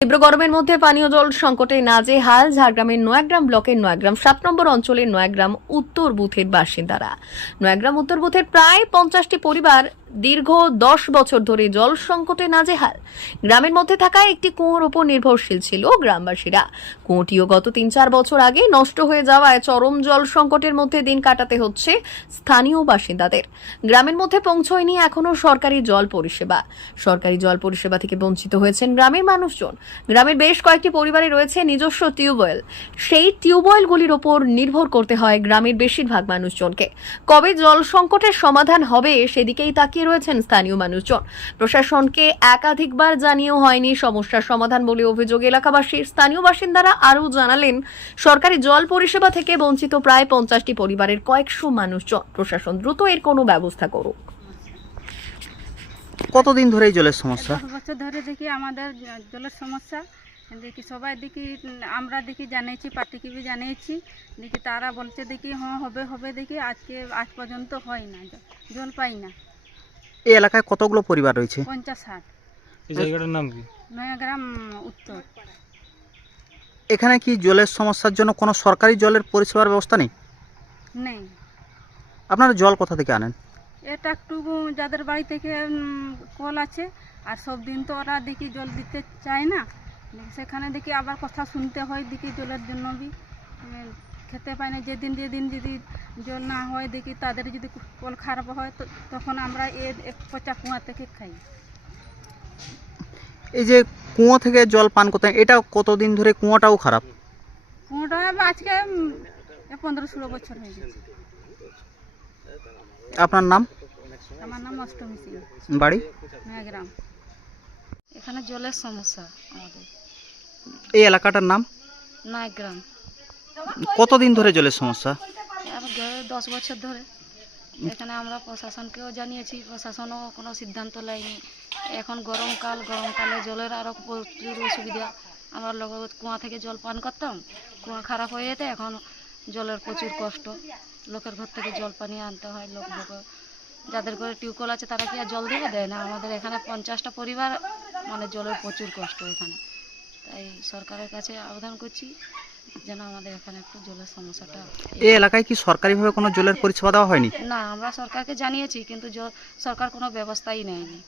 তীব্র গরমের মধ্যে পানীয় জল সংকটে নাজেহাল ঝাড়গ্রামের নয়াগ্রাম ব্লকের নয়াগ্রাম সাত নম্বর অঞ্চলের নয়াগ্রাম উত্তর বুথের বাসিন্দারা। নয়াগ্রাম উত্তর বুথের প্রায় পঞ্চাশটি পরিবার দীর্ঘ দশ বছর ধরে জল সংকটে নাজেহাল। গ্রামের মধ্যে থাকা একটি কুয়োর ওপর নির্ভরশীল ছিল গ্রামবাসীরা। কুয়োটিও গত তিন চার বছর আগে নষ্ট হয়ে যাওয়ায় চরম জল সংকটের মধ্যে দিন কাটাতে হচ্ছে স্থানীয় বাসিন্দাদের। গ্রামের মধ্যে পৌঁছয়নি এখনও সরকারি জল পরিষেবা। সরকারি জল পরিষেবা থেকে বঞ্চিত হয়েছেন গ্রামের মানুষজন। গ্রামের বেশ কয়েকটি পরিবারে রয়েছে নিজস্ব টিউবওয়েল। সেই টিউবওয়েলগুলির ওপর নির্ভর করতে হয় গ্রামের বেশিরভাগ মানুষজনকে। কবে জল সংকটের সমাধান হবে সেদিকেই তাকিয়ে রয়েছেন স্থানীয় মানুষজন। প্রশাসনকে একাধিকবার জানিয়েও হয়নি সমস্যার সমাধান বলে অভিযোগ এলাকাবাসীর। স্থানীয় বাসিন্দারা আরও জানালেন সরকারি জল পরিষেবা থেকে বঞ্চিত প্রায় পঞ্চাশটি পরিবারের কয়েকশো মানুষজন। প্রশাসন দ্রুত এর কোনো ব্যবস্থা করুক। কতদিন ধরে এই জলের সমস্যা? দশ বছর ধরে দেখি আমাদের জলের সমস্যা। দেখি সবাই দেখি আমরা দেখি জানিয়েছি পার্টিকে বি জানিয়েছি। দেখি তারা বলছে দেখি হ্যাঁ হবে হবে দেখি আজকে আজ পর্যন্ত হয় না। জল পাই না। এই এলাকায় কতগুলো পরিবার রয়েছে? পঞ্চাশ ষাট। এই জায়গাটার নাম কি? নয়াগ্রাম উত্তর। এখানে কি জলের সমস্যার জন্য কোনো সরকারি জলের পরিষেবার ব্যবস্থা নেই? নেই। আপনারা জল কোথা থেকে আনেন? এটা একটু যাদের বাড়ি থেকে উম, কল আছে আর সব দিন তো ওরা দেখি জল দিতে চায় না। সেখানে দেখি আবার কথা শুনতে হয় দেখি জলের জন্য বি উম, খেতে পায় না যেদিন যেদিন যদি জল না হয় দেখি তাদের যদি কল খারাপ হয় তো তখন আমরা এর এক পচা কুয়া থেকে খাই। এই যে কুয়ো থেকে জল পান করতে এটা কতদিন ধরে কুয়োটাও খারাপ? কুয়োটা আজকে পনেরো ষোলো বছর হয়ে গেছে। আপনার নাম? আমার নাম অষ্টমী সিং। বাড়ি? নয়াগ্রাম এখানে জলের সমস্যা আমাদের। এই এলাকাটার নাম? নয়াগ্রাম কতদিন ধরে জলের সমস্যা? দশ বছর ধরে। এখানে আমরা প্রশাসনকেও জানিয়েছি, প্রশাসনও কোনো সিদ্ধান্ত নেয়নি এখন গরমকাল গরমকালে জলের আরও প্রচুর অসুবিধা। আমরা লোক কুয়া থেকে জল পান করতাম, কুয়া খারাপ হয়ে যেতে এখন জলের প্রচুর কষ্ট। লোকের ঘর থেকে জল পানি আনতে হয়, লোক লোক যাদের ঘরে টিউবওয়েল আছে তারা কি আর জল দেবে? দেয় না। আমাদের এখানে পঞ্চাশটা পরিবার মানে জলের প্রচুর কষ্ট এখানে। তাই সরকারের কাছে আবেদন করছি যেন আমাদের এখানে একটু জলের সমস্যাটা এই এলাকায় কি সরকারিভাবে কোনো জলের পরিষেবা দেওয়া হয়নি? না আমরা সরকারকে জানিয়েছি কিন্তু সরকার কোনো ব্যবস্থাই নেয়নি।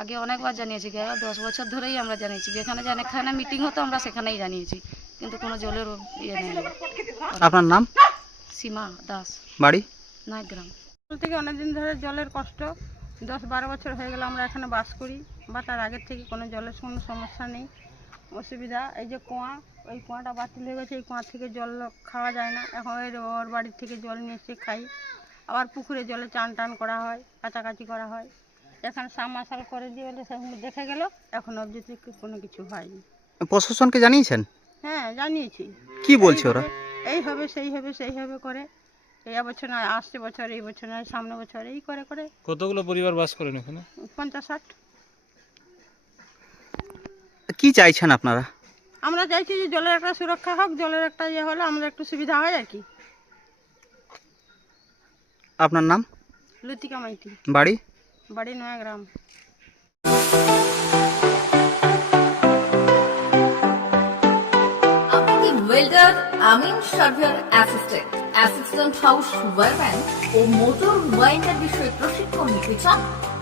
আগে অনেকবার জানিয়েছি গেল দশ বছর ধরেই আমরা জানিয়েছি যেখানে যেখানে মিটিং হতো আমরা সেখানেই জানিয়েছি কিন্তু কোনো জলের ইয়ে নেই। আপনার নাম? সীমা দাস। বাড়ি? নয়গ্রাম থেকে অনেকদিন ধরে জলের কষ্ট। দশ বারো বছর হয়ে গেল আমরা এখানে বাস করি বা তার আগের থেকে কোনো জলের কোনো সমস্যা নেই অসুবিধা। এই যে কুয়া ওই কুয়াটা বাতিল হয়ে গেছে এই কুয়া থেকে জল খাওয়া যায় না। এখন ওই ওর বাড়ির থেকে জল নিয়ে এসে খাই। আবার পুকুরে জলে চান টান করা হয় কাচাকাচি করা হয়। এখানে সাবমার্শাল করে দিয়ে বলে সেগুলো দেখে গেল এখন অবধি থেকে কোনো কিছু হয়নি। প্রশাসনকে জানিয়েছেন? হ্যাঁ জানিয়েছি। কি বলছে ওরা? এই হবে সেই হবে সেই হবে করে। এই বছর নয় আসছে বছর এই বছর নয় সামনে বছর এই করে করে। কতগুলো পরিবার বাস করেন এখানে? পঞ্চাশ ষাট। কি চাইছেন আপনারা? আমরা চাইছি যে জলের একটা সুরক্ষা হোক জলের একটা ইয়ে হলে আমাদের একটু সুবিধা হয় আর কি। আপনার নাম? লতিকা মাইতি। বাড়ি? বাড়ি নয়াগ্রাম। আপনি কি ওয়েল্ডার আমিন surveyor assistant assistant house wireman ও মোটর ওয়াইন্ডার বিষয়ে প্রশিক্ষণ নিতে চান?